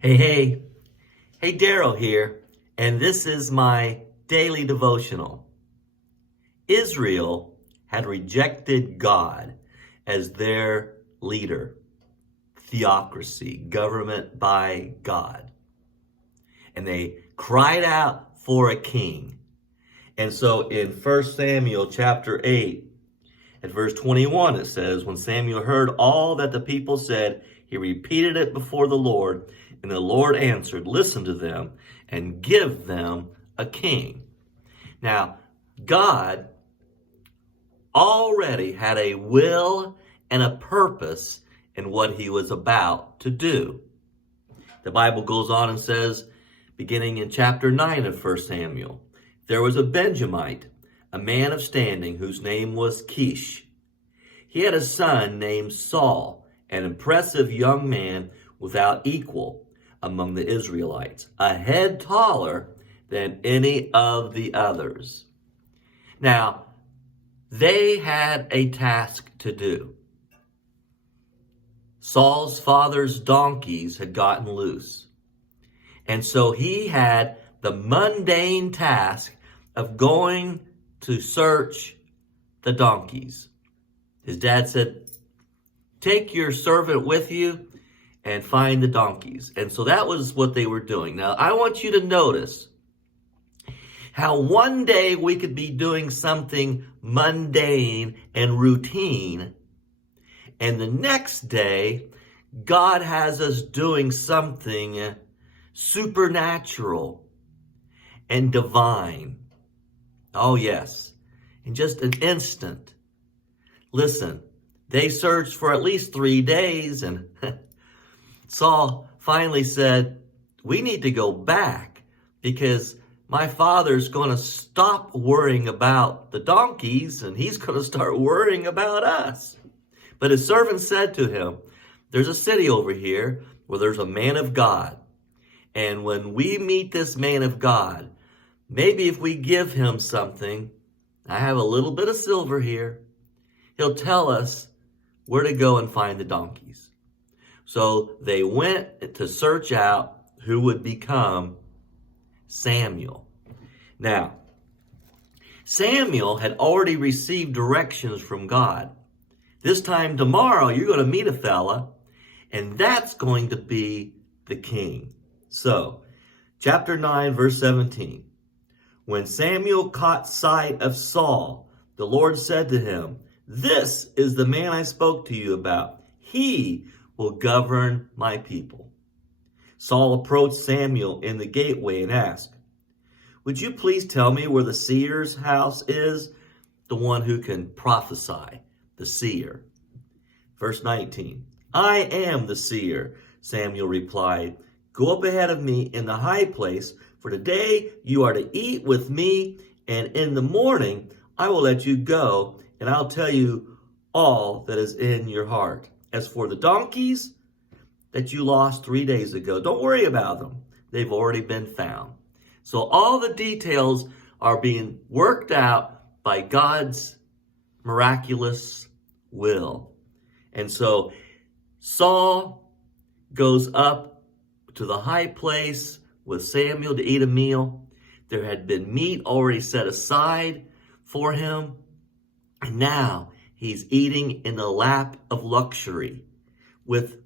Hey, Daryl here, and this is my daily devotional. Israel had rejected God as their leader, theocracy, government by God, and they cried out for a king. And so in 1 Samuel chapter 8, at verse 21, it says, when Samuel heard all that the people said, he repeated it before the Lord, and the Lord answered, listen to them and give them a king. Now, God already had a will and a purpose in what he was about to do. The Bible goes on and says, beginning in chapter 9 of 1 Samuel, there was a Benjamite, a man of standing, whose name was Kish. He had a son named Saul, an impressive young man without equal among the Israelites, a head taller than any of the others. Now, they had a task to do. Saul's father's donkeys had gotten loose. And so he had the mundane task of going to search the donkeys. His dad said, take your servant with you and find the donkeys. And so that was what they were doing. Now, I want you to notice how one day we could be doing something mundane and routine, and the next day, God has us doing something supernatural and divine. Oh, yes. In just an instant. Listen, they searched for at least 3 days, and Saul finally said, we need to go back because my father's going to stop worrying about the donkeys and he's going to start worrying about us. But his servant said to him, there's a city over here where there's a man of God. And when we meet this man of God, maybe if we give him something, I have a little bit of silver here, he'll tell us where to go and find the donkeys. So they went to search out who would become Samuel. Now, Samuel had already received directions from God. This time tomorrow, you're going to meet a fella, and that's going to be the king. So, chapter 9, verse 17. When Samuel caught sight of Saul, the Lord said to him, this is the man I spoke to you about. He will govern my people. Saul approached Samuel in the gateway and asked, would you please tell me where the seer's house is? The one who can prophesy, the seer. Verse 19, I am the seer, Samuel replied. Go up ahead of me in the high place, for today you are to eat with me, and in the morning I will let you go, and I'll tell you all that is in your heart. As for the donkeys that you lost 3 days ago, don't worry about them. They've already been found. So all the details are being worked out by God's miraculous will. And so Saul goes up to the high place with Samuel to eat a meal. There had been meat already set aside for him. And now he's eating in the lap of luxury with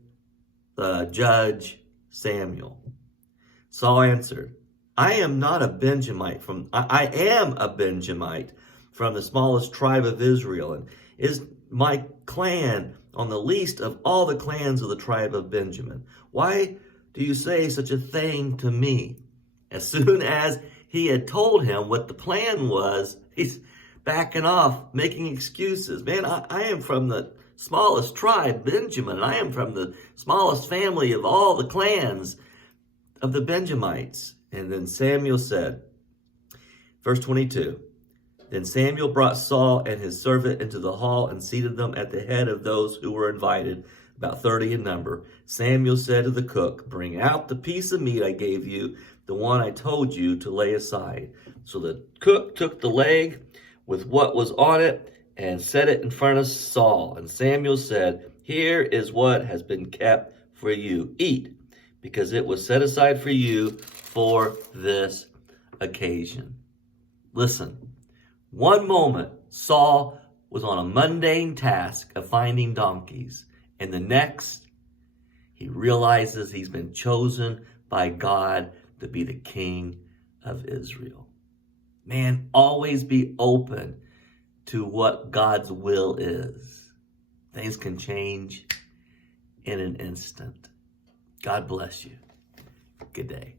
the judge Samuel. Saul answered, I am a Benjamite from the smallest tribe of Israel, and is my clan on the least of all the clans of the tribe of Benjamin. Why do you say such a thing to me? As soon as he had told him what the plan was, he's backing off, making excuses. Man, I am from the smallest tribe, Benjamin, and I am from the smallest family of all the clans of the Benjamites. And then Samuel said, verse 22, then Samuel brought Saul and his servant into the hall and seated them at the head of those who were invited, about 30 in number. Samuel said to the cook, bring out the piece of meat I gave you, the one I told you to lay aside. So the cook took the leg with what was on it and set it in front of Saul. And Samuel said, here is what has been kept for you. Eat, because it was set aside for you for this occasion. Listen, one moment Saul was on a mundane task of finding donkeys, and the next he realizes he's been chosen by God to be the king of Israel. Man, always be open to what God's will is. Things can change in an instant. God bless you. Good day.